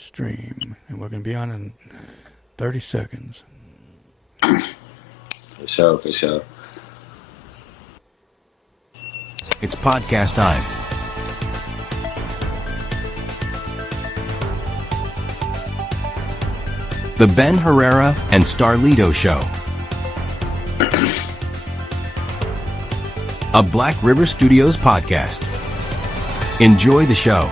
stream, and we're going to be on in 30 seconds. For sure. It's podcast time. The Ben Herrera and Starlito Show. A Black River Studios podcast. Enjoy the show.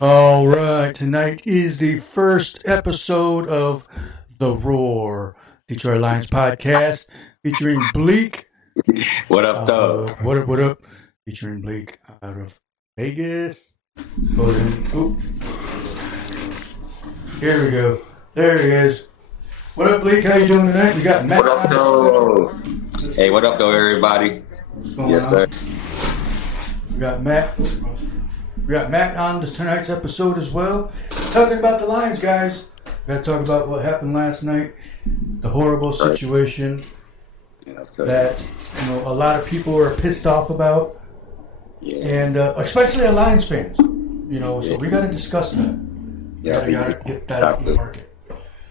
All right, tonight is the first episode of The Roar, Detroit Lions podcast, featuring Bleak. What up, though? What up? Featuring Bleak out of Vegas. Here we go. There he is. What up, Bleak? How you doing tonight? We got Matt. What up, though? Hey, what up, though, everybody? Yes, sir. We got Matt. We got Matt on tonight's episode as well. Talking about the Lions, guys. Got to talk about what happened last night. The horrible situation that a lot of people are pissed off about, and especially the Lions fans. So we got to discuss that. Yeah, we got to get that out in the market.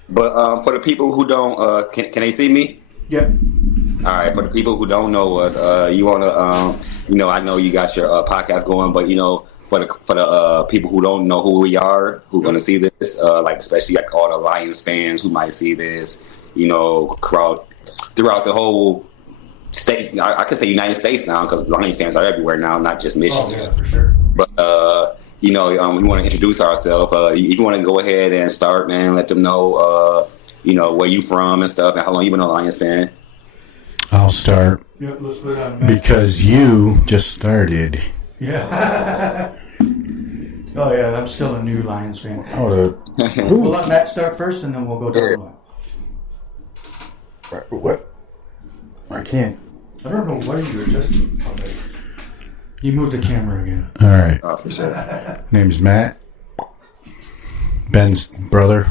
But for the people who don't, can they see me? Yeah. All right. For the people who don't know us, you want to, I know you got your podcast going, but for the people who don't know who we are, who are going to see this, especially all the Lions fans who might see this, crowd throughout the whole state. I could say United States now, because Lions fans are everywhere now, not just Michigan. Oh, yeah, for sure. But we want to introduce ourselves. If you want to go ahead and start, man, let them know, where you from and stuff, and how long you been a Lions fan. I'll start. Yeah, let's put it on, Matt. Because you just started. Yeah. Oh, yeah, I'm still a new Lions fan. We'll We'll let Matt start first, and then we'll go down the line. What? I can't. I don't know why you adjusted. Okay. You moved the camera again. All right. Oh, for sure. Name's Matt. Ben's brother.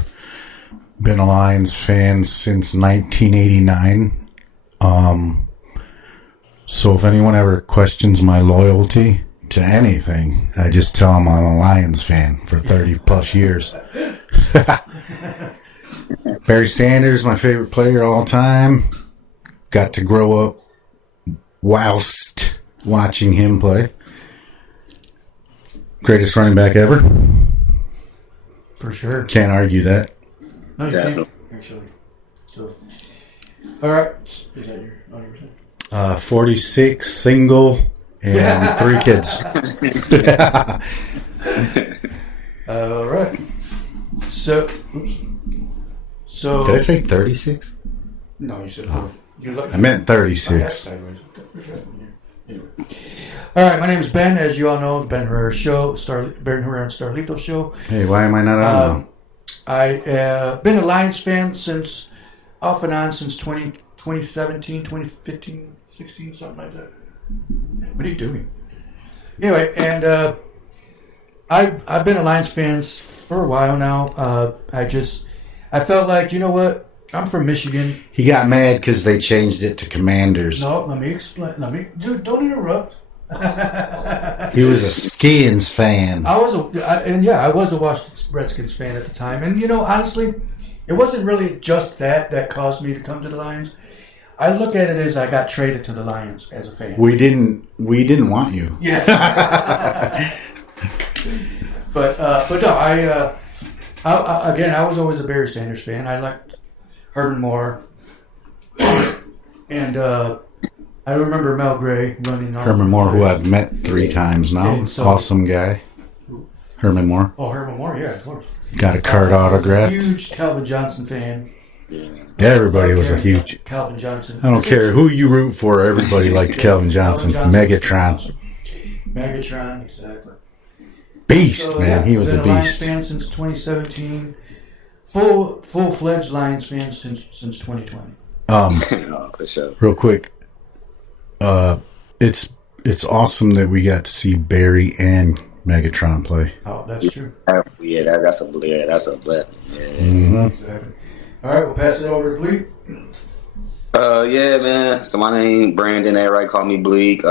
Been a Lions fan since 1989. So if anyone ever questions my loyalty to anything, I just tell them I'm a Lions fan for 30 plus years. Barry Sanders, my favorite player all time. Got to grow up whilst watching him play. Greatest running back ever. For sure. Can't argue that. No, you can't, actually. So, all right. Is that your 46, single, and 3 kids. All right. So, Did I say 36? No, you said 4. I meant 36. All right, my name is Ben. As you all know, Ben Herrera Show, Ben Herrera and Starlito Show. Hey, why am I not on now? I've been a Lions fan off and on since 2017, 2015, 16, something like that. What are you doing? Anyway, and I've been a Lions fan for a while now. I felt like, you know what? I'm from Michigan. He got mad because they changed it to Commanders. No, let me explain. Dude, don't interrupt. He was a Skins fan. I was a Washington Redskins fan at the time. And, honestly, it wasn't really just that caused me to come to the Lions. I look at it as I got traded to the Lions as a fan. We didn't want you. Yeah. but no, I was always a Barry Sanders fan. I liked Herman Moore, and I remember Mel Gray running on. Herman Moore, who I've met 3 times now. Awesome guy. Herman Moore. Oh, Herman Moore, yeah, of course. Got a card autographed. Huge Calvin Johnson fan. Everybody was a huge Calvin Johnson. I don't care who you root for. Everybody liked Calvin Johnson. Megatron. Megatron, exactly. Beast, man. He was a beast. Been a Lions fan since 2017. Full-fledged Lions fan since 2020. For sure. Real quick, it's awesome that we got to see Barry and Megatron play. Oh, that's true. Yeah, that's a blessing. Yeah. Mm-hmm. Exactly. All right, we'll pass it over to Bleak. Yeah, man. So my name Brandon. Everybody call me Bleak.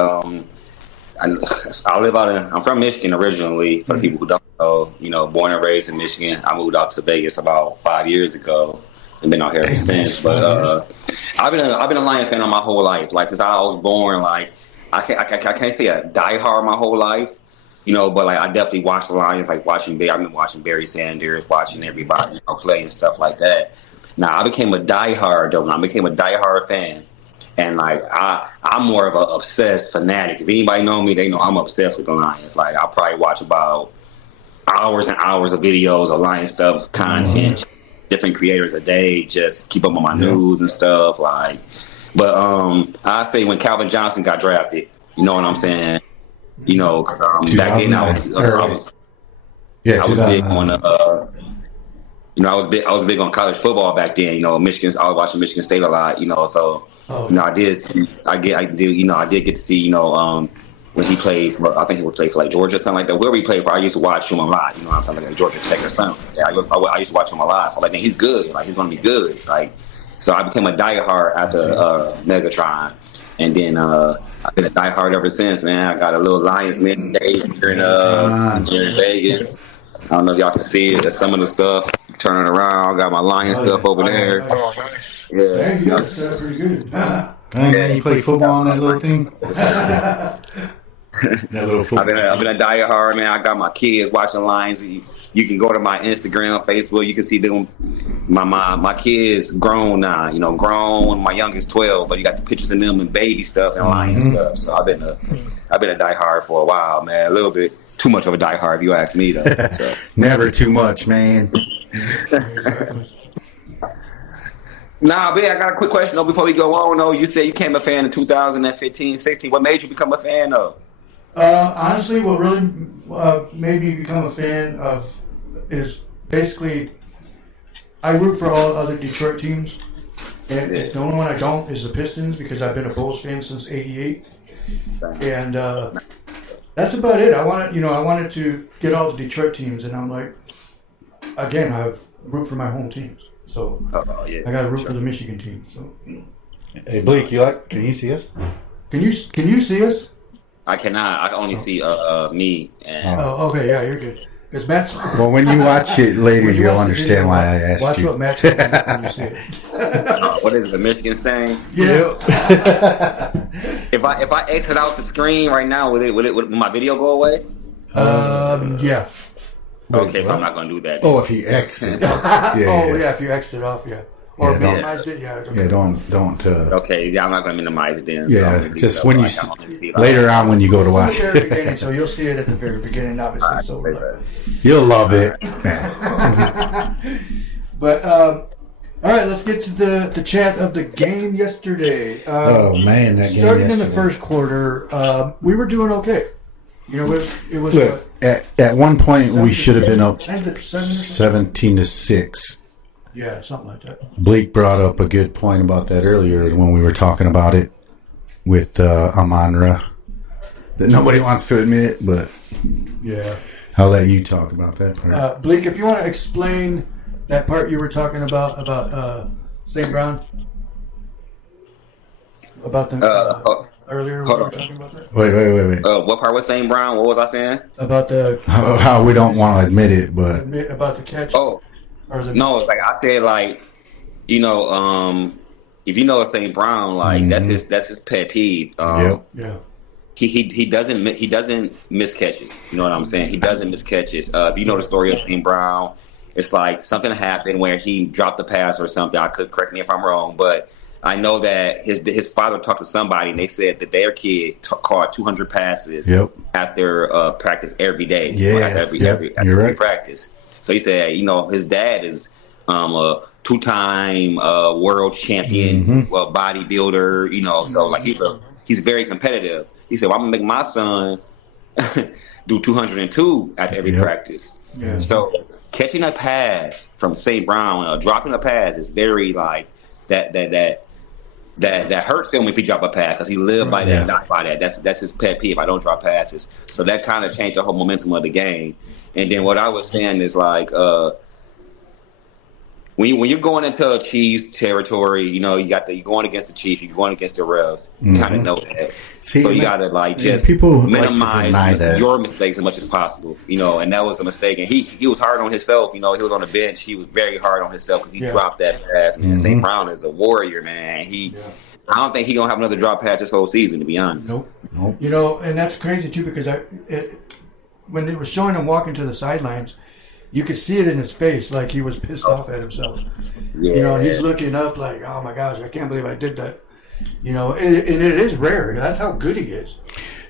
I live out in. I'm from Michigan originally. For the people who don't know, born and raised in Michigan. I moved out to Vegas about 5 years ago and been out here ever since. But I've been a Lions fan my whole life. Like since I was born. Like I can't say a diehard my whole life. But like I definitely watched the Lions. Like I've been watching Barry Sanders, watching everybody play and stuff like that. Now I became a diehard though. I became a diehard fan. And like I'm more of an obsessed fanatic. If anybody know me, they know I'm obsessed with the Lions. Like I probably watch about hours and hours of videos of Lions stuff, content, different creators a day, just keep up on my news and stuff. Like, but I say when Calvin Johnson got drafted, you know what I'm saying? Because back then I was big on I was big on college football back then. Michigan. I was watching Michigan State a lot. So. I did get to see, when he played, I think he would play for like Georgia or something like that. Wherever he played for, I used to watch him a lot. I'm saying like Georgia Tech or something. Yeah, I used to watch him a lot. So I'm like, man, he's good. Like he's gonna be good. Like, so I became a diehard after Megatron, and then I've been a diehard ever since. Man, I got a little Lions man day here in Vegas. I don't know if y'all can see it. There's some of the stuff turning around. I got my Lions stuff over there. Yeah, you got it set up pretty good. Man, you play football on that little thing? That little football. I've been a diehard, man. I got my kids watching Lions. You can go to my Instagram, Facebook. You can see them. My kids grown now. Grown. My youngest 12, but you got the pictures of them and baby stuff and Lions stuff. So I've been a diehard for a while, man. A little bit too much of a diehard, if you ask me, though. So. Never too much, man. Nah, but I got a quick question though before we go on. Though you said you became a fan in 2015, 16. What made you become a fan though? Honestly, what really made me become a fan of is basically I root for all other Detroit teams, and the only one I don't is the Pistons because I've been a Bulls fan since '88, and that's about it. I wanted to get all the Detroit teams, and I'm like, again, I root for my home teams. So I got to root for the Michigan team. So, hey Blake, can you see us? Can you see us? I cannot. I can only see me. And okay, yeah, you're good. Because Matt's. Well, when you watch it later, you'll understand why I asked watch you. Watch what Matt's doing when you see it. What is it? The Michigan thing? Yeah. If I exit out the screen right now, will my video go away? Yeah. Okay, so I'm not going to do that. Oh, if he exits. If you exit off, yeah. Or minimized it, yeah. Yeah, don't. Okay, yeah, I'm not going to minimize it then. Yeah, so just when you later on when you go to watch it. At the very beginning, so you'll see it at the very beginning, obviously. So you'll love it. But all right, let's get to the chat of the game yesterday. Oh man, that game starting in the first quarter, we were doing okay. It was. Look, at one point we should have been up 17-6. Yeah, something like that. Blake brought up a good point about that earlier when we were talking about it with Amon-Ra that nobody wants to admit, but yeah, I'll let you talk about that part. Blake, if you want to explain that part you were talking about St. Brown, about the earlier. Hold on. Talking about that? Wait. What part was St. Brown? What was I saying? About the how we don't want to admit it, but about the catch. Oh. No, like I said, like if you know St. Brown, like that's his pet peeve. Yeah. He doesn't miss catches. You know what I'm saying? He doesn't miss catches. If you know the story of St. Brown, it's like something happened where he dropped the pass or something. I could correct me if I'm wrong, but I know that his father talked to somebody and they said that their kid caught 200 passes after practice every day. Every practice. So he said, his dad is a two-time world champion bodybuilder, so like he's very competitive. He said, well, I'm gonna make my son do 202 after every practice. Yeah. So catching a pass from St. Brown, dropping a pass is very like that hurts him if he drop a pass because he lived by that, not by that. That's his pet peeve. I don't drop passes. So that kind of changed the whole momentum of the game. And then what I was saying is like when when you're going into a Chiefs territory, you know, you're going against the Chiefs, you're going against the refs. You kind of know that. See, so you got to like just people minimize like to your mistakes as much as possible, you know. And that was a mistake. And he was hard on himself. You know, he was on the bench. He was very hard on himself because he dropped that pass. Man, St. Brown is a warrior, man. I don't think he's gonna have another drop pass this whole season, to be honest. Nope. You know, and that's crazy too because when it was showing him walking to the sidelines, you could see it in his face, like he was pissed off at himself. Yeah. You know, and he's looking up like, "Oh my gosh, I can't believe I did that." You know, and it is rare. That's how good he is.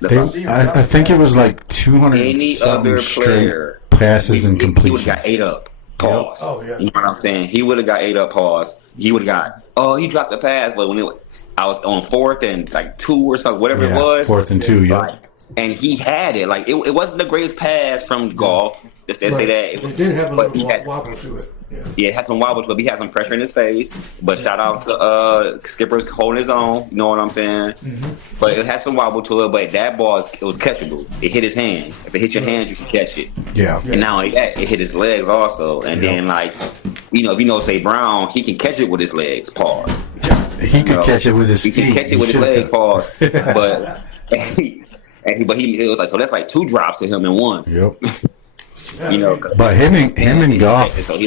I think it was like 200 any other player passes and he completions. would have got 8 up. Pause. Oh yeah. You know what I'm saying? He would have got 8 up. Pause. He would have got. Oh, he dropped the pass, but when I was on 4th and like 2 or something, whatever it was. 4th and 2, like, and he had it. Like it wasn't the greatest pass from Goff. Let's say that. It did have a little wobble to it. Yeah, it had some wobble to it. He had some pressure in his face. But shout out to Skipper's holding his own. You know what I'm saying? Mm-hmm. But it had some wobble to it. But that ball, it was catchable. It hit his hands. If it hit your hands, you can catch it. Yeah. And not only that, it hit his legs also. And then, like, you know, if you know, say Brown, he can catch it with his legs. Pause. He can catch it with his feet. He can catch it with his legs. Pause. But it was like, so that's like 2 drops to him in one. Yep. You know, but him and Goff. So he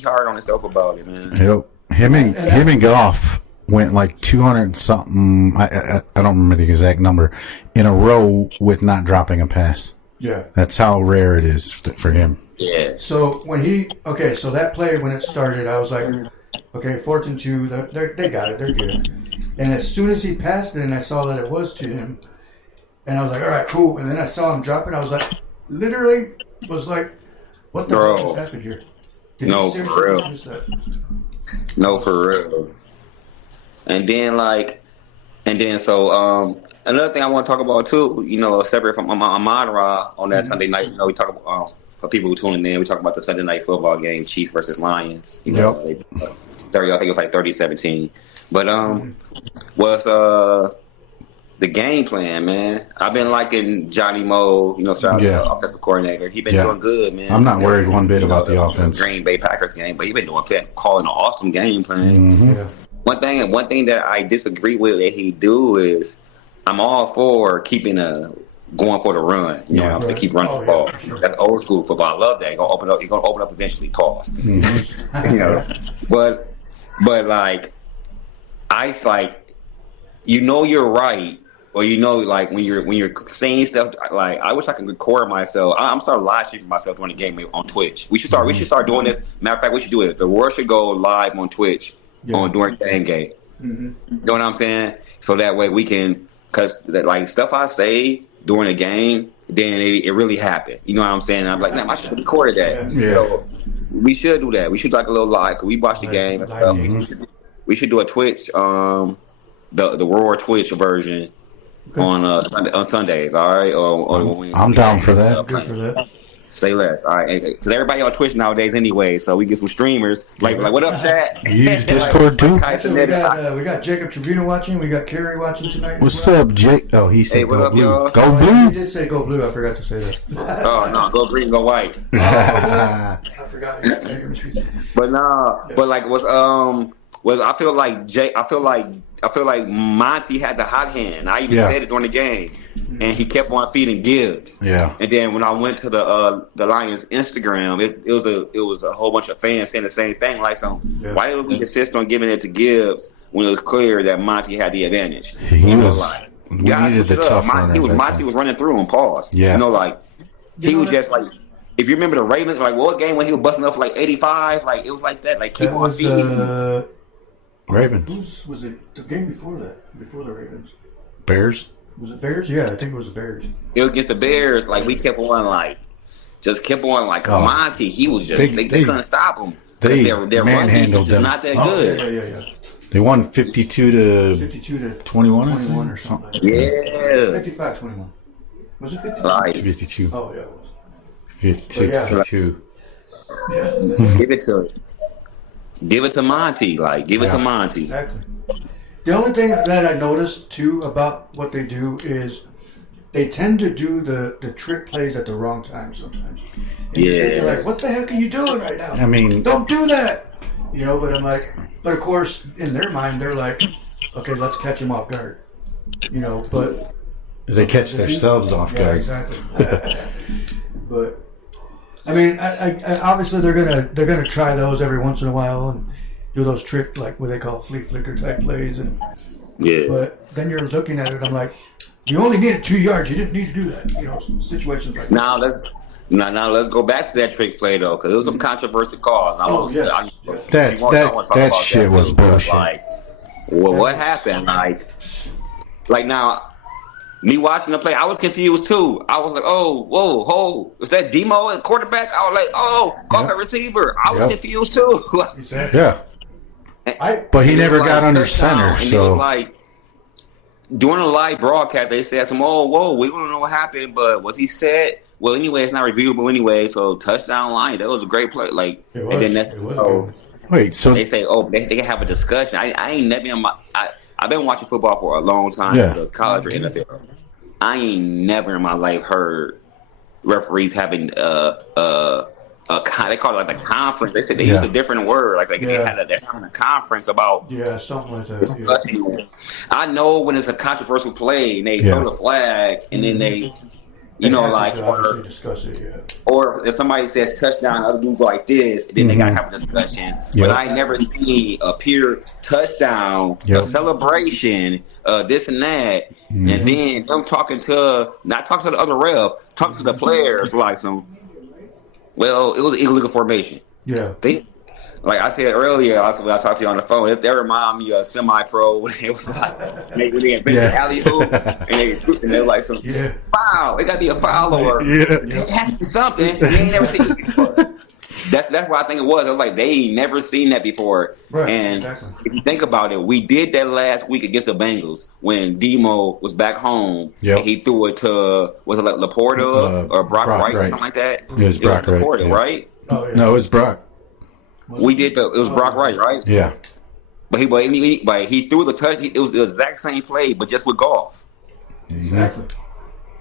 hard on himself about it, man. Yep. Him and Goff went like 200 and something. I don't remember the exact number in a row with not dropping a pass. Yeah. That's how rare it is for him. Yeah. So so that play when it started, I was like, okay, 4th and 2, they got it, they're good. And as soon as he passed it, and I saw that it was to him, and I was like, all right, cool. And then I saw him drop it. I was like, literally. Was like, what the hell just happened here? No, for real. No, for real. And then so another thing I want to talk about too, you know, separate from Amon-Ra on that Sunday night, you know, we talk about for people who tuning in, we talk about the Sunday night football game, Chiefs versus Lions. You know, I think it was like 30-17. But was the game plan, man. I've been liking Johnny Moe, you know, the offensive coordinator. He's been doing good, man. I'm not worried one bit about the offense. Green Bay Packers game, but he's been calling an awesome game plan. Mm-hmm. Yeah. One thing that I disagree with that he do is I'm all for going for the run. You know what I'm saying? Keep running the ball. Sure. That's old school football. I love that. He's gonna open up eventually, pause. Mm-hmm. You know. But like you know you're right. Or you know, like when you're saying stuff, like I wish I could record myself. I'm starting live streaming myself during the game on Twitch. We should start doing this. Matter of fact, we should do it. The world should go live on Twitch during the game. Mm-hmm. You know what I'm saying? So that way we can, because like stuff I say during the game, then it really happened. You know what I'm saying? And I'm like, I should have recorded that. Yeah. So we should do that. We should like a little live. Cause we watch the game and stuff. Mm-hmm. We should do a Twitch, the Roar Twitch version. On Sundays, all right? Or I'm down for that. Good for that. Say less, all right? Because everybody on Twitch nowadays, anyway. So we get some streamers. Like what up, chat? You use Discord too. We got Jacob Trevino watching. We got Kerry watching tonight. What's up, Jake? Oh, he said what go up, blue. y'all? Go blue. He did say go blue. I forgot to say that. Oh no, go green, go white. I forgot. But but like I feel like Monty had the hot hand. I even said it during the game, and he kept on feeding Gibbs. Yeah. And then when I went to the Lions Instagram, it was a whole bunch of fans saying the same thing. Like, why did we insist on giving it to Gibbs when it was clear that Monty had the advantage? We needed the tough runner. Monty was running through him. Pause. Yeah. You know, like he was just like. If you remember the Ravens, like what game when he was busting up for like 85, like it was like that. Like keep on feeding. Ravens. Was it the game before that? Before the Ravens? Bears? Was it Bears? Yeah, I think it was the Bears. It was against the Bears. Like we kept on Monty. He was just they couldn't stop him. Their run defense is not that good. Yeah. They won 52 to 21 or something. Like yeah. 55-21. Was it 52? Right. 52. Oh yeah. 52. Yeah. Give it to Monty. Like, give it to Monty. Exactly. The only thing that I noticed, too, about what they do is they tend to do the trick plays at the wrong time sometimes. And you're like, what the heck are you doing right now? I mean... Don't do that! You know, but I'm like, but of course, in their mind, they're like, okay, let's catch him off guard. You know, but They catch themselves off yeah, guard. exactly. But I mean, I obviously they're gonna try those every once in a while and do those trick like what they call flea flicker type plays, and but then you're looking at it, I'm like, you only needed 2 yards, you didn't need to do that. You know, situations like that. Now let's go back to that trick play though, because it was some controversial calls. That shit was bullshit. Like, well, what happened? Like now. Me watching the play, I was confused too. I was like, "Oh, whoa, ho! Is that Demo at quarterback?" I was like, "Oh, golf at receiver." I was confused too. Yeah, but he never got under center. And So it was like during the live broadcast, they said some, "Oh, whoa, we don't know what happened, but was he set?" Well, anyway, it's not reviewable anyway. So touchdown line, that was a great play. Like, It was. and then wait, so they say, "Oh, they can have a discussion." I ain't never in my. I've been watching football for a long time, because college or NFL. I ain't never in my life heard referees having they call it like a conference. They said they used a different word, like they're having a conference about something like that. discussing. I know when it's a controversial play and they throw the flag and then they. You know, like, discuss it, or if somebody says touchdown, other dudes go like this, then they gotta have a discussion. But I never seen a pure touchdown, a celebration, this and that, and then them not talking to the other ref, talking to the players like well, it was illegal formation. Yeah. Like I said earlier, when I talked to you on the phone, that remind me of semi-pro when it was like when they invented the alley-oop and they like foul. It got to be a foul or it has to be something you ain't never seen it before. That's what I think it was. I was like, they ain't never seen that before. Right, and if you think about it, we did that last week against the Bengals when Demo was back home and he threw it to, was it like Laporta or Brock Wright or something like that? It was Brock Laporta, right? Oh, yeah. No, it was Brock. We did it was Brock Wright, right? Yeah. But he threw the touch. It was the exact same play, but just with golf. Exactly.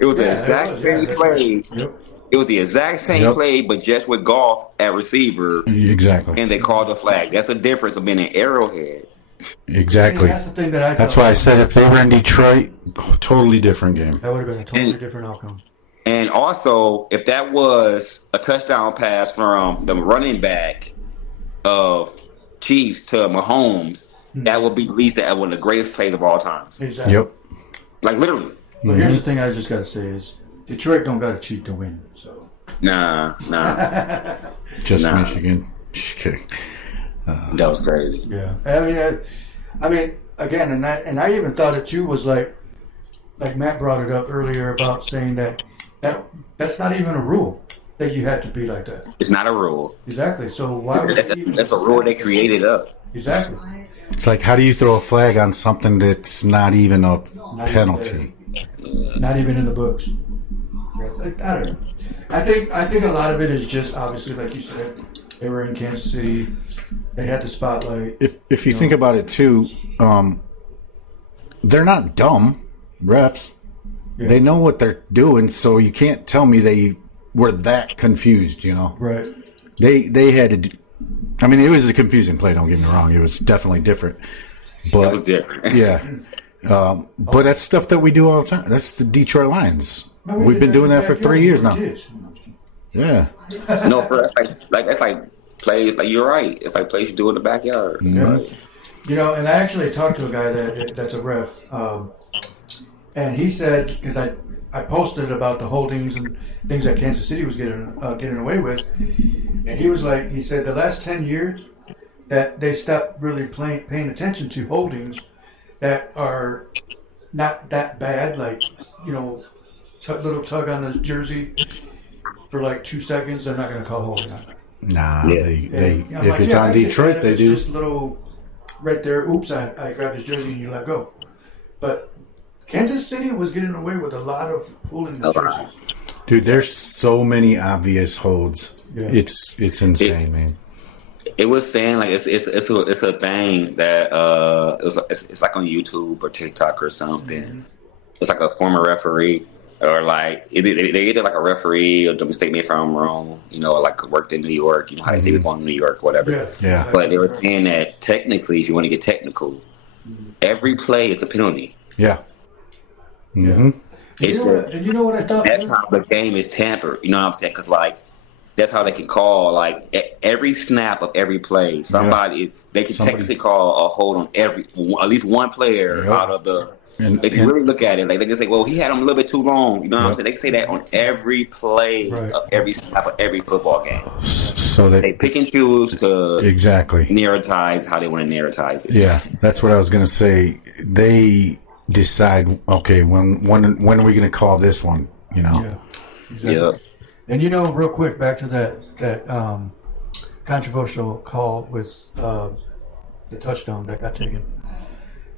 It was the exact same play. Yep. It was the exact same play, but just with golf at receiver. Exactly. And they called the flag. That's the difference of being an Arrowhead. Exactly. That's the thing that That's why I said if they were in Detroit, totally different game. That would have been a totally different outcome. And also, if that was a touchdown pass from the running back of Chiefs to Mahomes, that would be at least one of the greatest plays of all times. Exactly. Yep. Like literally. But here's the thing I just got to say is Detroit don't got to cheat to win. So Nah. Just Michigan. Just kidding. That was crazy. Yeah. I mean, again, and I even thought it too was like Matt brought it up earlier about saying that's not even a rule. That you had to be like that. It's not a rule. Exactly. So why would that's a rule they created up. Exactly. It's like, how do you throw a flag on something that's not even a penalty? Not even in the books. I don't know. I think a lot of it is just obviously, like you said, they were in Kansas City. They had the spotlight. If you think about it too, they're not dumb refs. Yeah. They know what they're doing, so you can't tell me they were that confused, you know. Right. They had to do, I mean, it was a confusing play, don't get me wrong. It was definitely different. But it was different. Yeah. But that's stuff that we do all the time. That's the Detroit Lions. We've been doing that for 3 years now. Yeah. No, that's like plays, like you're right. It's like plays you do in the backyard. Yeah. Right. You know, and I actually talked to a guy that's a ref, and he said, because I posted about the holdings and things that Kansas City was getting away with, and he said the last 10 years that they stopped really paying attention to holdings that are not that bad, like, you know, little tug on the jersey for like 2 seconds, they're not going to call holding on it. Nah, they if it's on Detroit, they do. Just little right there, oops, I grabbed his jersey and you let go. But Kansas City was getting away with a lot of pulling the jerseys. Dude, there's so many obvious holds. Yeah. It's insane, man. It was saying like it's a thing that it's like on YouTube or TikTok or something. Mm-hmm. It's like a former referee, or like they either like a referee or the mistake me if I'm wrong, or like worked in New York, how they say we're going to New York, whatever. Yeah. But they were saying that technically, if you want to get technical, every play is a penalty. Yeah. Mm-hmm. And you know what I thought? That's how the game is tampered. You know what I'm saying? Because like that's how they can call like every snap of every play. Somebody technically call a hold on at least one player out of the. If you really look at it, like they can say, "Well, he had him a little bit too long." You know what I'm saying? They can say that on every play of every snap of every football game. So they pick and choose to exactly narratize how they want to narratize it. Yeah, that's what I was going to say. They decide, okay, when are we going to call this one? Yeah. Exactly. Yeah. And real quick, back to that controversial call with the touchdown that got taken.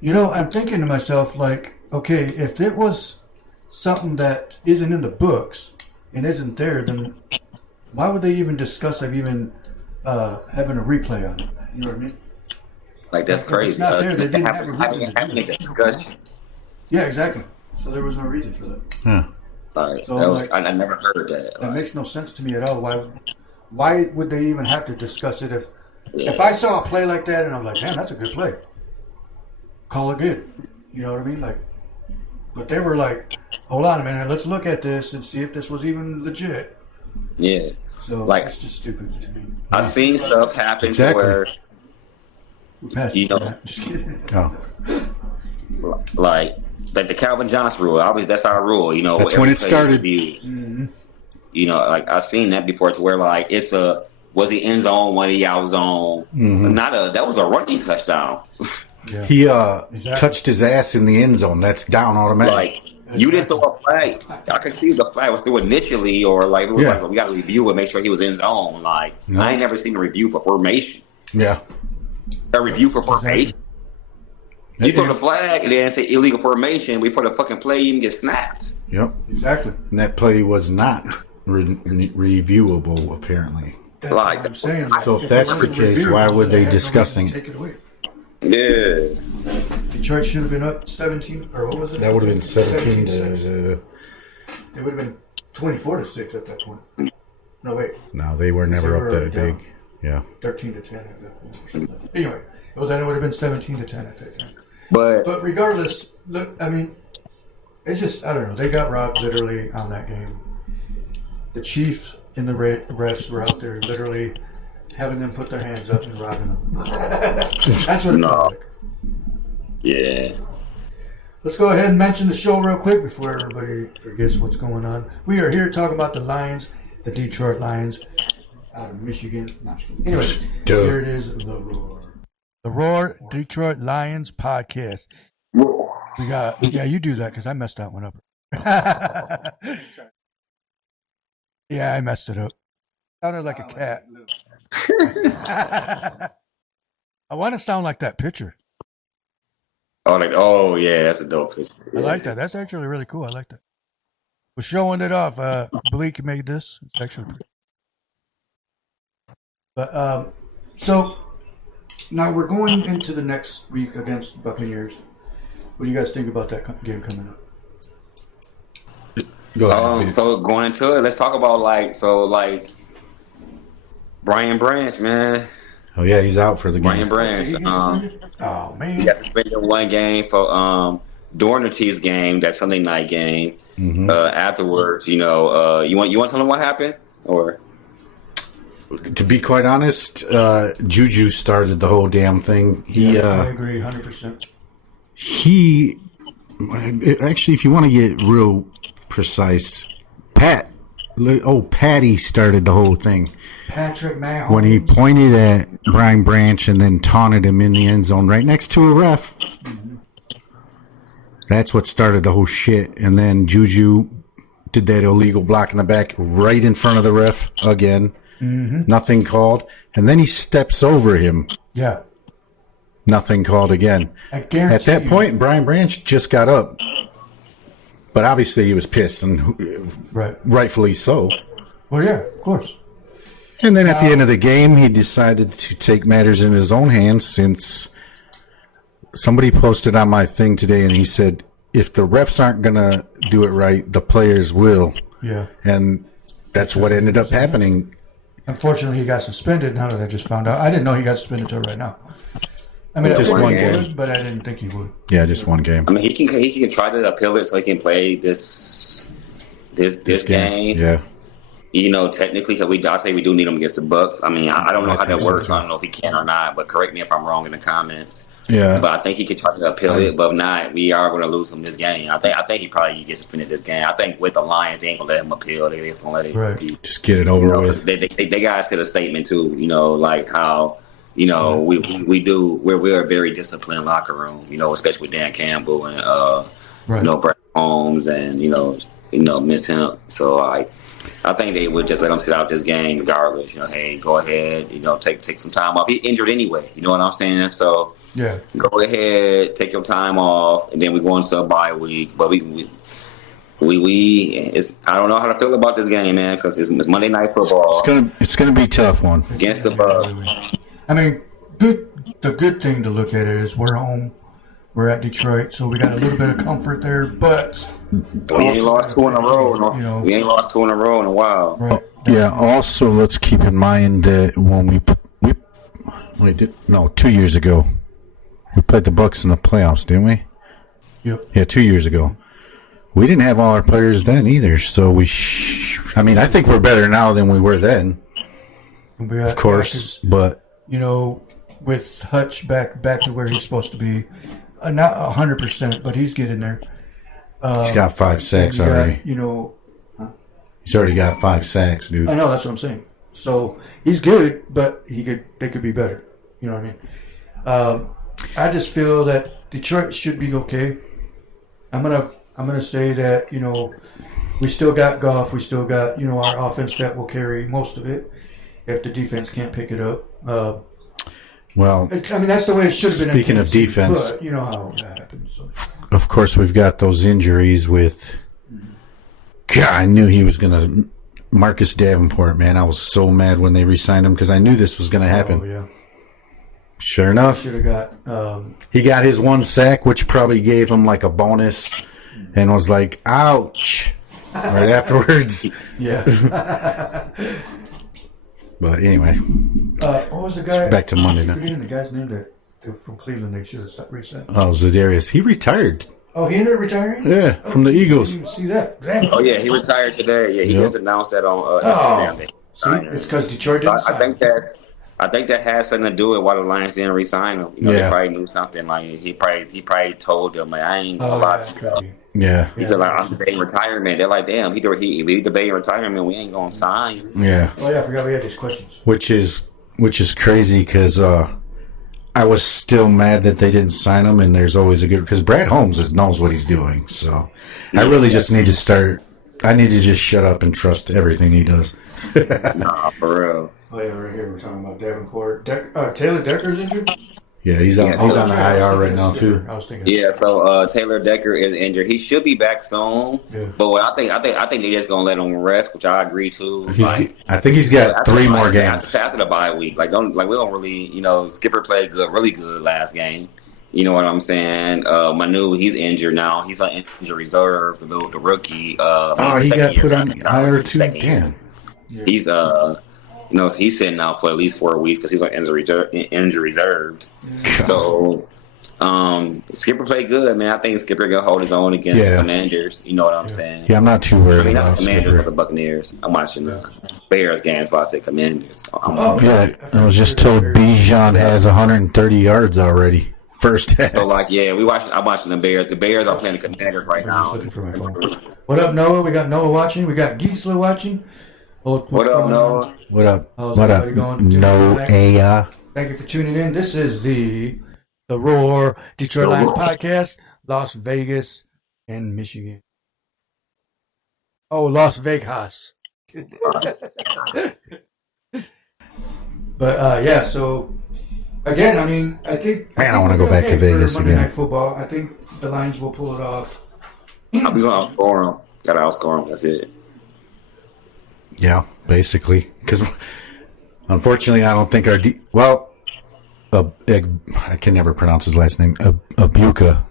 I'm thinking to myself, like, okay, if it was something that isn't in the books and isn't there, then why would they even discuss even having a replay on it? You know what I mean? Like, that's crazy. It's not there. They didn't have a reason having a discussion. Yeah, exactly. So there was no reason for that. Huh. Like, So, I never heard that. That makes no sense to me at all. Why would they even have to discuss it if I saw a play like that and I'm like, man, that's a good play. Call it good. You know what I mean? Like, but they were like, hold on a minute, let's look at this and see if this was even legit. Yeah. So like, it's just stupid to me. I've seen stuff happen to where just kidding. Oh. Like the Calvin Johnson rule. Obviously, that's our rule. That's when it started. Mm-hmm. Like I've seen that before, to where like was he end zone, was he out zone? Mm-hmm. That was a running touchdown. Yeah. He touched his ass in the end zone. That's down automatic. Like you didn't throw a flag. I could see if the flag was through initially, or like it was like we got to review and make sure he was in zone. Like I ain't never seen a review for formation. Yeah, a review for formation. You throw the flag and then say illegal formation before the fucking play even gets snapped. Yep, exactly. And that play was not reviewable, apparently. That's like what I'm saying. So if that's the case, why would they discussing? Take it away. Yeah. Detroit should have been up 17, or what was it? That would have been 17 to. It would have been 24-6 at that point. No, wait. No, they were never up that big. Yeah. 13-10 at that point. Anyway, then it would have been 17-10 at that time. But regardless, look, I mean, it's just, I don't know. They got robbed literally on that game. The Chiefs and the refs were out there literally having them put their hands up and robbing them. That's what it felt like. Yeah. Let's go ahead and mention the show real quick before everybody forgets what's going on. We are here talking about the Lions, the Detroit Lions, out of Michigan. Anyway, here it is, The Roar. The Roar Detroit Lions podcast. We got, you do that because I messed that one up. Yeah, I messed it up. Sounded like a cat. I want to sound like that picture. Oh yeah, that's a dope picture. I like that. That's actually really cool. I like that. We're showing it off. Bleak made this. It's actually pretty. But so now we're going into the next week against Buccaneers. What do you guys think about that game coming up? Go ahead. So going into it, let's talk about Brian Branch, man. Oh yeah, he's out for the game. Brian Branch. Oh man, he got suspended one game for during the Chiefs game, that Sunday night game. Mm-hmm. Afterwards, you want to tell them what happened, or? To be quite honest, Juju started the whole damn thing. I agree 100%. He actually, if you want to get real precise, Patty started the whole thing. Patrick Mahomes. When he pointed at Brian Branch and then taunted him in the end zone right next to a ref. Mm-hmm. That's what started the whole shit. And then Juju did that illegal block in the back right in front of the ref again. Mm-hmm. Nothing called. And then he steps over him. Yeah. Nothing called again. At that point, Brian Branch just got up. But obviously he was pissed, and rightfully so. Well, yeah, of course. And then at the end of the game, he decided to take matters in his own hands, since somebody posted on my thing today, and he said, if the refs aren't gonna do it right, the players will. Yeah. And that's what ended up happening. Unfortunately, he got suspended. Now that I just found out, I didn't know he got suspended till right now. I mean, Just just one one game. game, but I didn't think he would. Yeah, just one game. I mean, he can try to appeal it so he can play this game. Yeah. You know, technically, because I say we do need him against the Bucks. I mean, I don't know how that think so, works. too. I don't know if he can or not. But correct me if I'm wrong in the comments. Yeah. But I think he could try to appeal it. But if not, we are going to lose him this game. I think he probably gets suspended this game. I think with the Lions, they ain't going to let him appeal. They just going to let it Right. be. Just get it over You know, with. they guys get a statement too. You know, like how. You know, we're a very disciplined locker room. You know, especially with Dan Campbell and you know, Brett Holmes and you know Miss Hemp. So I think they would just let him sit out this game regardless. You know, hey, go ahead. You know, take some time off. He's injured anyway. You know what I'm saying? So Yeah. go ahead, take your time off, and then we go into a bye week. But I don't know how to feel about this game, man, because it's Monday Night Football. It's gonna be a tough one. Against the Bucs. I mean, the good thing to look at it is we're home. We're at Detroit, so we got a little bit of comfort there. But We ain't lost two in a row. You know. We ain't lost two in a row in a while. right, Yeah. Also, let's keep in mind that when we did 2 years ago, we played the Bucks in the playoffs, didn't we? yep. Yeah, 2 years ago. We didn't have all our players then either, so I mean, I think we're better now than we were then, of course. But you know, with Hutch back to where he's supposed to be, not 100%, but he's getting there. he's got 5 sacks You got, already. you know, He's already got 5 sacks, dude. I know that's what I'm saying. So he's good, but they could be better. You know what I mean? I just feel that Detroit should be okay. I'm gonna say that, you know, we still got Goff, we still got, you know, our offense that will carry most of it if the defense can't pick it up. Well, I mean, that's the way it should have been. Speaking of Tennessee, defense, but you know how that happens. So. of course, we've got those injuries with. God, I knew he was gonna. Marcus Davenport, man, I was so mad when they re-signed him because I knew this was gonna happen. Oh yeah. Sure enough, Should have got. he got his 1 sack, which probably gave him like a bonus, and was like, "Ouch!" right afterwards. Yeah. But anyway, What was the guy? back to Monday I'm night. forgetting the guy's name that from Cleveland. They should have reset. Oh, Zadarius, he retired. Oh, he ended up retiring. Yeah, from the Eagles. You see that? Damn. Oh yeah, he retired today. Yeah, he Yep. just announced that on Instagram. See, it's because Detroit didn't. I think that has something to do with why the Lions didn't resign him. You know, Yeah. they probably knew something. Like he probably told them, like, I ain't gonna Oh, lie yeah, to you. could be. Yeah, He said, like, I'm debating retirement. They're like, damn, if we debating retirement, we ain't gonna sign you. yeah. Oh yeah, I forgot we had these questions. Which is crazy because I was still mad that they didn't sign him, and there's always a good because Brad Holmes knows what he's doing. So I really just need to start. I need to just shut up and trust everything he does. Nah, for real. Oh yeah, right here we're talking about Davenport. Taylor Decker's injured. Yeah, he's on Yeah, he's so- on the IR right now too. I was thinking. Yeah, so Taylor Decker is injured. He should be back soon. Yeah. But what I think they're just gonna let him rest, which I agree to. I think he's got After 3 the more bye- games. after the bye week. We don't really, Skipper played really good last game. You know what I'm saying? Manu, he's injured now. He's on injury reserve. The rookie. He got second put year on guy. IR too. Second year. Damn. He's he's sitting out for at least 4 weeks because he's on injury reserved. So, Skipper played good, man. I think Skipper gonna hold his own against the Commanders. You know what I'm saying? Yeah, I'm not too worried I mean, not about the Commanders, but Skipper. the Buccaneers. I'm watching the Bears game, so I said Commanders. Yeah, I was just told Bijan has 130 yards already. First half. So, I'm watching the Bears. The Bears are playing the Commanders right I'm just now. looking for my phone. What up, Noah? We got Noah watching. We got Gisela watching. What up, Noah? What up? How's What up? everybody going? No AI. Thank you for tuning in. This is the Roar Detroit Lions podcast, Las Vegas and Michigan. Oh, Las Vegas. But yeah, so again, I mean, I think Man, I wanna we're go back to okay for Vegas Monday again. Night Football. I think the Lions will pull it off. I'll be going to outscore them. Got to outscore them. That's it. Yeah, basically. Because unfortunately, I don't think our I can never pronounce his last name. Egbuka.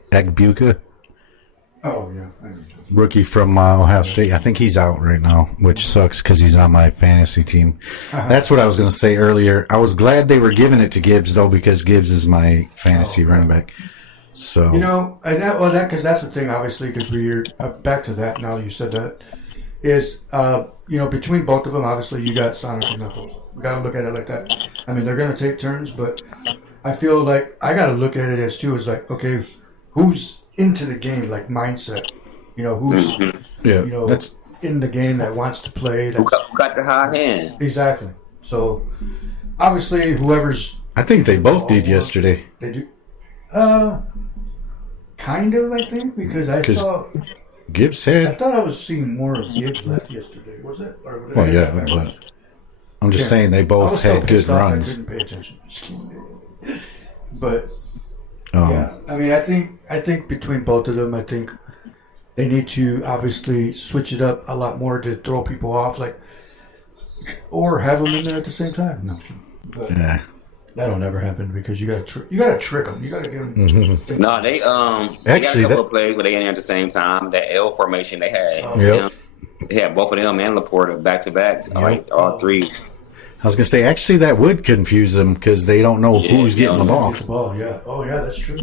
Oh, yeah. I know. Rookie from Ohio State. I think he's out right now, which sucks because he's on my fantasy team. That's what I was going to say earlier. I was glad they were giving it to Gibbs, though, because Gibbs is my fantasy running back. So because that's the thing, obviously, because we're back to that now you said that, is, between both of them, obviously, you got Sonic and Knuckles. We got to look at it like that. I mean, they're going to take turns, but I feel like I got to look at it as, too, is like, okay, who's into the game, like mindset? Who's that's in the game that wants to play. Who got the high hand? Exactly. So, obviously, whoever's... I think they both did yesterday. They do. Kind of, I think, because I saw... Gibbs I said... thought I was seeing more of Gibbs left yesterday. Was it? Well, yeah, but... I'm just saying they both had good runs. I couldn't pay attention. But, yeah. I mean, I think between both of them, I think they need to obviously switch it up a lot more to throw people off, or have them in there at the same time. No, but that'll never happen because you got to trick them. You got to give them. No, they actually got a couple of plays where they in there at the same time. That L formation they had. They had both of them and Laporta back to back. All three. I was gonna say actually that would confuse them because they don't know who's getting the ball. Yeah. Oh yeah, that's true.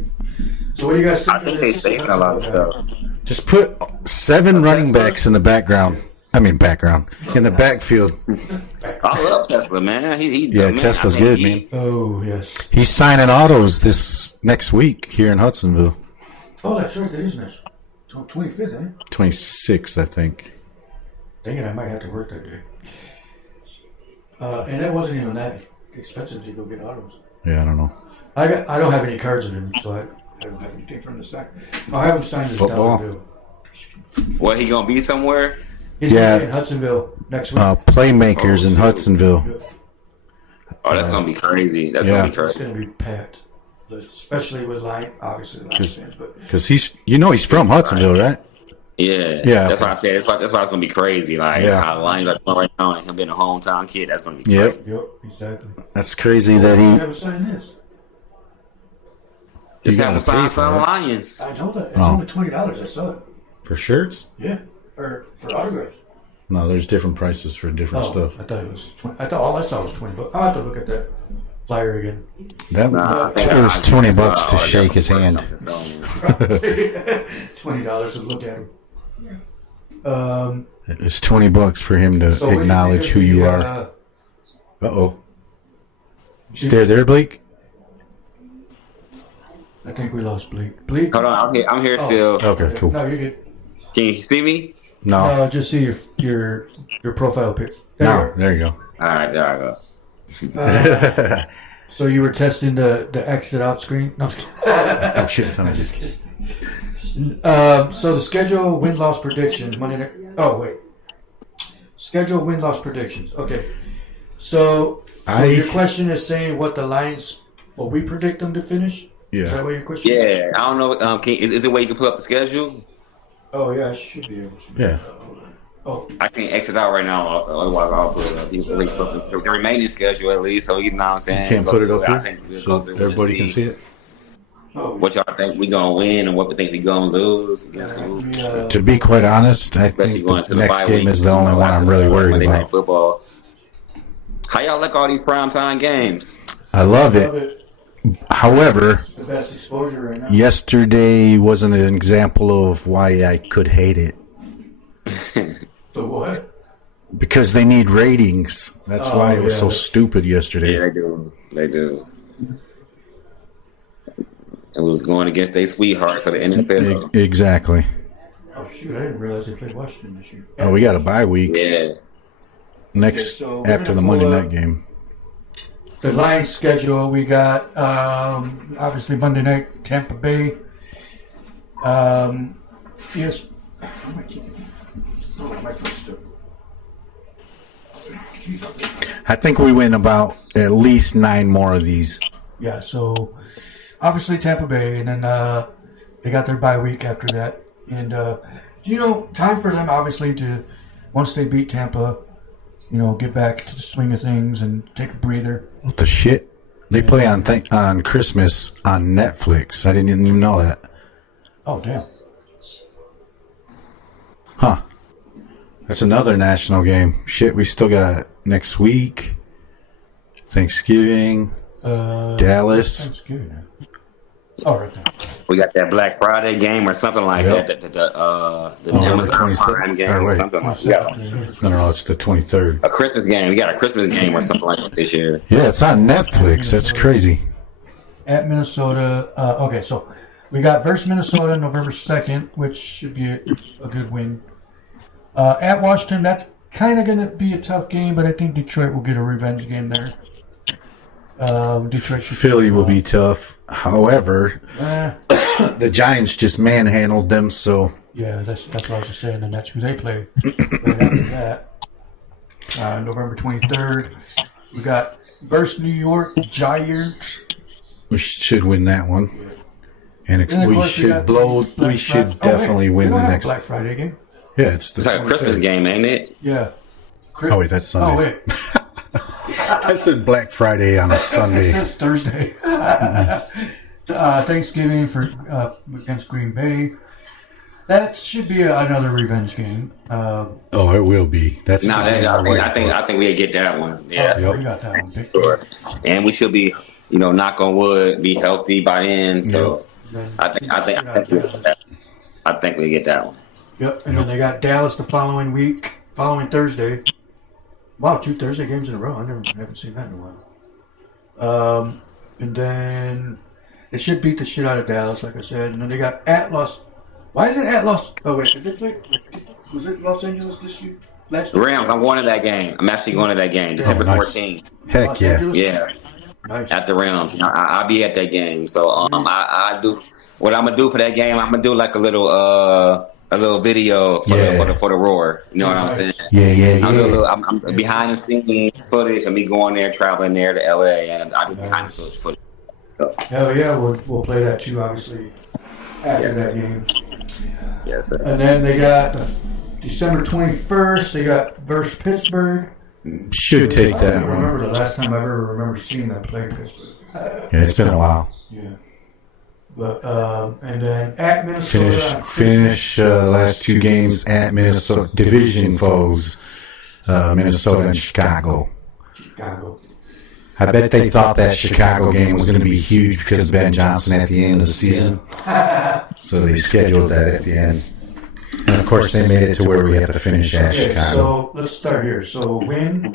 So what do you guys think? I think they saving a lot of stuff. Just put 7 running backs in the background. In the backfield. I love Tesla, man. Tesla's good, man. Oh, yes. He's signing autos this next week here in Hudsonville. Oh, that's right. That is next. 25th, eh? 26th, I think. Dang it, I might have to work that day. And it wasn't even that expensive to go get autos. Yeah, I don't know. I don't have any cards in him, so I don't have anything from the stack. I haven't signed his Football. dollar bill. What, he gonna be somewhere? He's gonna be in Hudsonville next week. Playmakers in Hudsonville. Oh, that's gonna be crazy. That's gonna be crazy. It's gonna be packed, especially with obviously Lions fans, but because he's from Hudsonville, right? Yeah. That's why I said that's why it's gonna be crazy. How the Lions are doing right now, and him being a hometown kid, that's gonna be crazy. Yep, exactly. That's crazy that he. Never signed this. Just have him sign for the Lions. I know that. It's only $20. I saw it. For shirts? Yeah, or for autographs. No, there's different prices for different stuff. I thought it was 20. I thought all I saw was $20. I'll have to look at that flyer again. It was $20 to shake his hand. $20 to look at him. It's $20 for him to acknowledge who you are. Uh-oh. You stay there, Blake? I think we lost Blake. Blake? Hold on, I'm here still. Okay, cool. No, you're good. Can you see me? No. Just see your profile pic. There you go. All right, there I go. So you were testing the exit out screen? No, I'm just kidding. Oh, shit. I'm just kidding. So the schedule win-loss predictions. Monday night. Oh, wait. Schedule win-loss predictions. Okay. So your question is saying what the Lions, what we predict them to finish? Yeah. Is that what your question is? Yeah, I don't know. Is it a way you can pull up the schedule? Oh, yeah, I should be able to. Yeah. Oh. I can't exit out right now. Otherwise, I'll put it up. The remaining schedule, at least. So, you know what I'm saying? You can't put it up I here think so everybody can see it? What y'all think we going to win and what we think we going to lose against who? To be quite honest, I Especially think going to the the next bye game week, is the only one I'm really worried Monday Night about. Football. How y'all like all these primetime games? I love it. However, The best exposure right now. yesterday wasn't an example of why I could hate it. The what? Because they need ratings. That's why it was so stupid yesterday. Yeah, they do. It was going against their sweethearts of the NFL. Exactly. Oh, shoot, I didn't realize they played Washington this year. Oh, we got a bye week Yeah. next Okay, so we're after the gonna Monday pull night game. The Lions schedule, we got obviously Monday night, Tampa Bay. Yes. I think we win about at least 9 more of these. Yeah, so obviously Tampa Bay, and then they got their bye week after that. And, time for them, obviously, to, once they beat Tampa, get back to the swing of things and take a breather. What the shit? They play on Christmas on Netflix. I didn't even know that. Oh, damn. Huh. That's another national game. Shit, we still got next week. Thanksgiving. Dallas. Thanksgiving. Oh, right there. We got that Black Friday game or something like Yep. that. The Amazon 27th Prime game or or wait. something like that. No, it's the 23rd. A Christmas game. We got a Christmas game or something like that this year. Yeah, it's on Netflix. That's crazy. At Minnesota. Okay, so we got versus Minnesota November 2nd, which should be a good win. At Washington, that's kind of going to be a tough game, but I think Detroit will get a revenge game there. Detroit should Philly will be tough. However, the Giants just manhandled them, so. Yeah, that's what I was just saying, and that's who they play. Right after that, November 23rd, we got versus New York Giants. We should win that one. And And of we course, should got blow. Black We should Friday. definitely They win don't the have next. Black Friday game. Yeah, it's the. It's like a Christmas game, ain't it? Yeah. Oh wait, that's Sunday. Oh wait, I said Black Friday on a it Sunday. says Thursday. Thanksgiving for against Green Bay. That should be another revenge game. Oh, it will be. That's No, the game we're waiting I think we get that one. Yeah, We got that one. Big. sure. And we should be, knock on wood, be healthy by then. So Then- I think we get that one. Yep, and then they got Dallas the following Thursday. Wow, 2 Thursday games in a row. Haven't seen that in a while. And then they should beat the shit out of Dallas, like I said. And then they got at Los. Why is it at Los? Oh wait, did they play? Was it Los Angeles this year? Last year? Rams, I'm going to that game. I'm actually going to that game, December nice. 14th. Heck Los yeah. Oh, Angeles? Yeah, Nice. at the Rams. I'll be at that game. So I do what I'm gonna do for that game. I'm gonna do like a little video for the roar. You know what I'm saying? I'm behind the scenes footage of me going there, traveling there to LA, and I do behind the scenes footage. Hell yeah, we'll play that too, obviously, after Yes. that game. Yes, sir. And then they got December 21st. They got versus Pittsburgh. Should take I that don't one. remember the last time I ever remember seeing them play Pittsburgh. Yeah, it's been a while. Yeah. But and then at Minnesota. Finish last two games at Minnesota division foes, Minnesota and Chicago. Chicago. I bet they thought that Chicago game was going to be huge because of Ben Johnson at the end of the season, so they scheduled that at the end. And of course, they made it to where we have to finish at Okay, Chicago. so let's start here. So win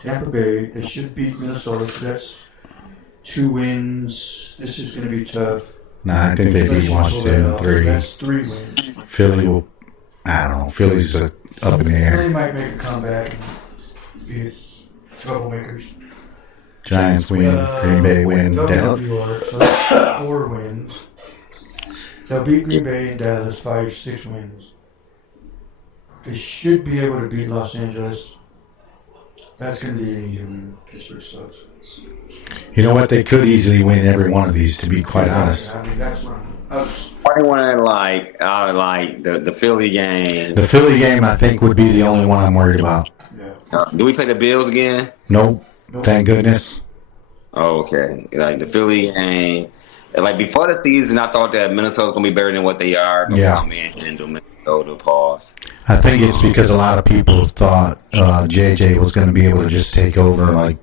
Tampa Bay. They should beat Minnesota. So that's 2 wins. This is going to be tough. Nah, I think they beat Washington 3. That's 3 wins. Philly will. I don't know. Philly's up in the air. Philly might make a comeback and be troublemakers. Giants win. Green Bay win. They'll Dallas. beat New York, so that's 4 wins. They'll beat Green Bay and Dallas 5-6 wins. They should be able to beat Los Angeles. That's going to be an easy win. Pittsburgh sucks. You know what? They could easily win every one of these, to be quite honest. I mean, that's what I was. Anyone like the Philly game? The Philly game, I think, would be the only one I'm worried about. Yeah. Do we play the Bills again? Nope. Thank goodness. Oh, okay. Like the Philly game. Like before the season, I thought that Minnesota's gonna be better than what they are. But Yeah. come in and handle Minnesota. Pause. I think it's because a lot of people thought JJ was going to be able to just take over, like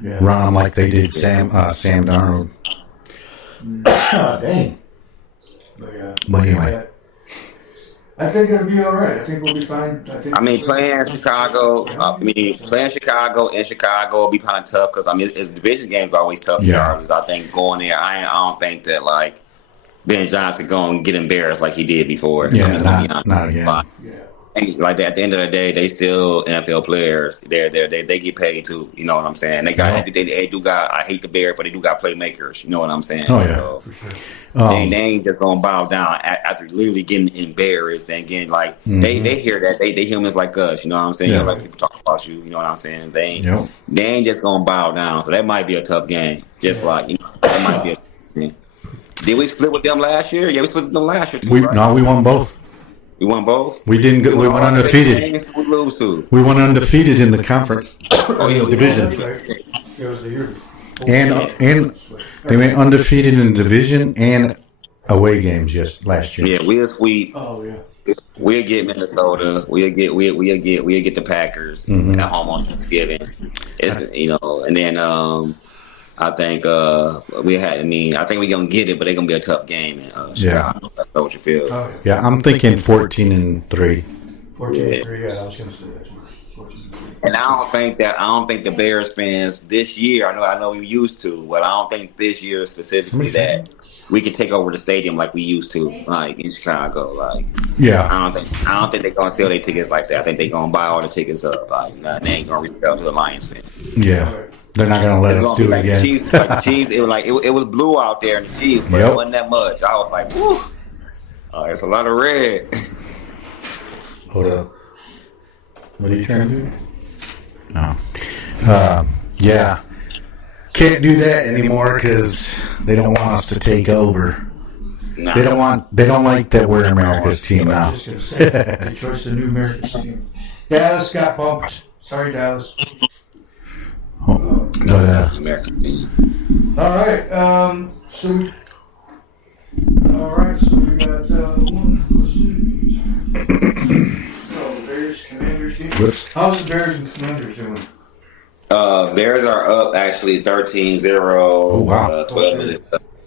Yeah. run them like they did Sam Darnold. Dang. But yeah. But anyway. I think it'll be all right. I think we'll be fine. Playing Chicago. Playing Chicago in Chicago will be kind of tough because it's division games are always tough. Yeah. Regardless. I think going there, I don't think that like Ben Johnson going to get embarrassed like he did before. Yeah, I'm just gonna be honest. not again. But, Yeah. like at the end of the day, they still NFL players. They get paid too. You know what I'm saying? They do got. I hate the Bears, but they do got playmakers. You know what I'm saying? Oh, yeah. So, For sure. they ain't just gonna bow down after literally getting embarrassed and getting like they hear that they humans like us. You know what I'm saying? Yeah. You know, like people talk about you. You know what I'm saying? They Yep. ain't just gonna bow down. So that might be a tough game. Just like that might be a tough game. Did we split with them last year? Yeah, we split with them last year too. Right? We won both. We won both. We didn't go, we went undefeated. We lose to. We went undefeated in the conference division. That's right. It was the year before. And they went undefeated in the division and away games last year. Yeah, we'll sweep. Oh, yeah. we'll get Minnesota. We'll get the Packers at home on Thanksgiving. It's and then I think I think we're gonna get it, but it's gonna be a tough game in Chicago. That's what you feel. Yeah, I'm thinking 14-3. 14-3. Yeah, I was gonna say that. 14-3. And I don't think the Bears fans this year. I know we used to, but I don't think this year specifically that we can take over the stadium like we used to, like in Chicago. Like, I don't think they're gonna sell their tickets like that. I think they're gonna buy all the tickets up. Like, they ain't gonna resell to the Lions fans. Yeah, they're not gonna let us do it again. The Chiefs, it was blue out there in the Chiefs, but it wasn't that much. I was like, whew, it's a lot of red. Hold up. What are you trying to do? No. Yeah. Can't do that anymore because they don't want us to take over. Nah. They don't like that we're America's team now. Detroit's the new America's team. Dallas got bumped. Sorry, Dallas. American team. All right. So we got Bears, Commanders game. How's the Bears and Commanders doing? Bears are up actually 13-0. Oh, wow. 12 minutes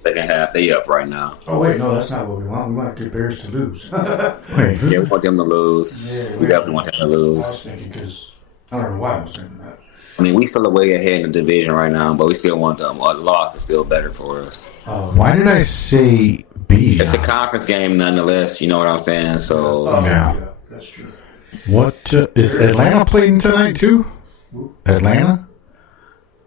second half. They up right now. Oh wait, no, that's not what we want. We want good Bears to lose. Yeah, we want them to lose. Yeah, we definitely want them to lose. I was thinking because I don't know why I was thinking that. I mean, we still way ahead in the division right now, but we still want them. A loss is still better for us. Why did I say B? It's a conference game nonetheless. You know what I'm saying? So yeah, that's true. What is Atlanta playing tonight too? Atlanta?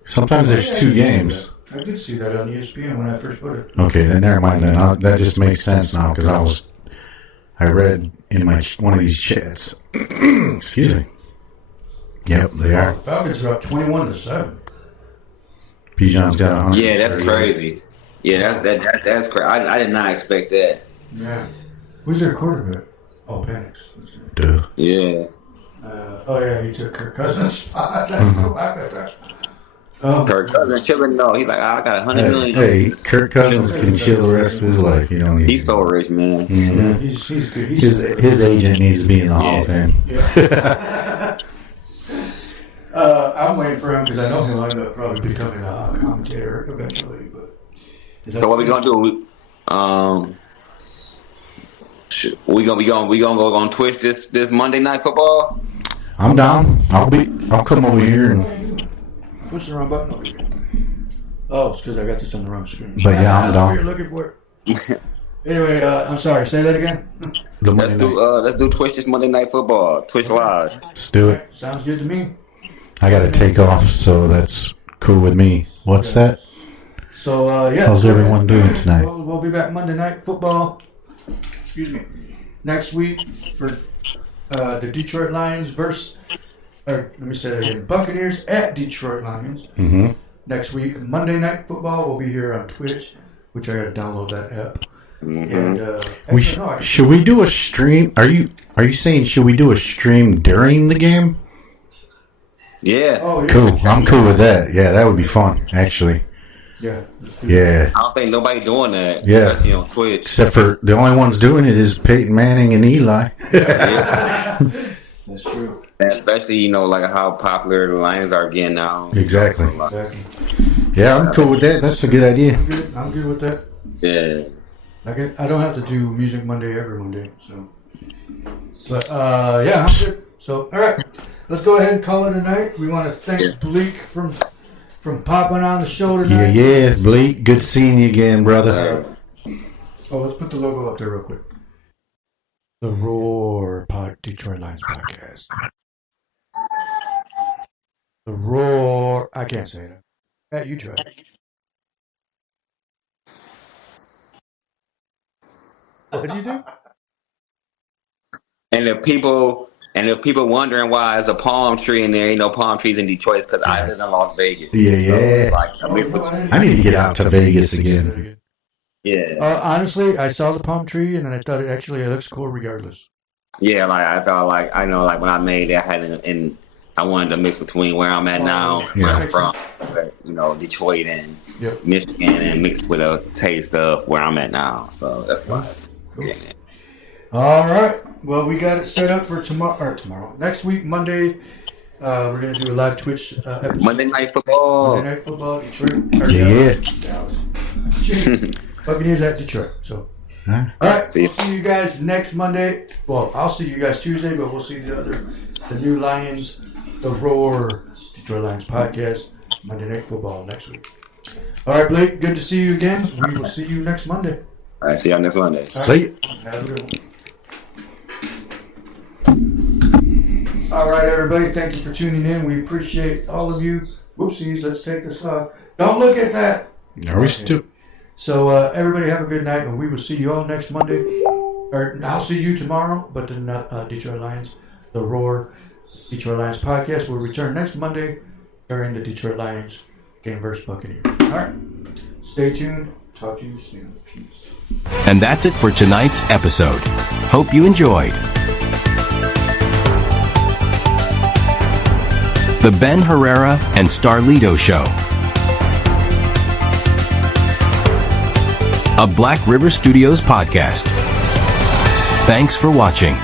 Sometimes there's two games. I did see that on ESPN when I first put it. Okay, then never mind. Then that just makes sense now because I read in one of these chats. Excuse me. Yep, they are. Falcons are up 21-7. Bijan's got 100. Yeah, that's crazy. Yeah, that's crazy. I did not expect that. Yeah. Who's their quarterback? Oh, Penix. Duh. Yeah. He took Kirk Cousins' spot. I laugh at that. Kirk Cousins chilling. No, he's like, I got $100 million. Hey, Kirk Cousins can chill the rest of his life. You know, he's so rich, man. Mm-hmm. Yeah, he's good. His agent needs to be in the Hall of Fame. Yeah. I'm waiting for him because I know he'll end up probably becoming a commentator eventually. So what we gonna do? We gonna go on Twitch this Monday Night Football. I'm down. I'll come over here and push the wrong button over here. Oh, it's because I got this on the wrong screen. But yeah, I'm down. You're looking for it. Anyway, I'm sorry. Say that again. Let's do Twitch this Monday Night Football. Twitch Live. Let's do it. Sounds good to me. I got to take off, so that's cool with me. What's that? So how's everyone doing tonight? We'll be back Monday Night Football. Excuse me. Next week for the Detroit Lions Buccaneers at Detroit Lions. Mm-hmm. Next week, Monday Night Football will be here on Twitch, which I got to download that app. Mm-hmm. And should we do a stream? Are you saying should we do a stream during the game? Yeah. Oh, yeah. Cool. I'm cool with that. Yeah, that would be fun, actually. Yeah. I don't think nobody doing that. Yeah. On Twitch. Except for the only ones doing it is Peyton Manning and Eli. That's true. And especially, like how popular the Lions are again now. Exactly. Yeah, I'm cool with that. That's a good idea. I'm good with that. Yeah. I don't have to do Music Monday every Monday, so. But I'm good. So all right, let's go ahead and call it a night. We want to thank Bleak from popping on the show tonight. Yeah, Bleak. Good seeing you again, brother. Let's put the logo up there real quick. The Roar Detroit Lions podcast. The Roar. I can't say that. Hey, you try. What'd you do? And if people wondering why there's a palm tree in there, ain't no palm trees in Detroit, it's because I live in Las Vegas. Yeah. So I need to get out to Vegas again. Yeah. Honestly, I saw the palm tree and I thought it looks cool regardless. Yeah, I thought when I made it, I wanted to mix between where I'm at now, where I'm from, Detroit and Michigan, and mix with a taste of where I'm at now. So that's why. Cool. All right. Well, we got it set up for tomorrow. Next week, Monday. We're gonna do a live Twitch episode. Monday Night Football. Monday Night Football, Detroit. Yeah. Dallas. Buccaneers at Detroit. So, Huh? all right. See We'll see you guys next Monday. Well, I'll see you guys Tuesday, but we'll see the new Lions, the Roar, Detroit Lions podcast, Monday Night Football next week. All right, Blake. Good to see you again. We will see you next Monday. All right, see y'all next Monday. See ya. Have a good one. All right, everybody. Thank you for tuning in. We appreciate all of you. Whoopsies. Let's take this off. Don't look at that. Are we still? So, everybody have a good night, and we will see you all next Monday. Or I'll see you tomorrow, but the Detroit Lions, the Roar Detroit Lions podcast will return next Monday during the Detroit Lions game versus Buccaneers. All right. Stay tuned. Talk to you soon. Peace. And that's it for tonight's episode. Hope you enjoyed. The Ben Herrera and Starlito Show. A Black River Studios podcast. Thanks for watching.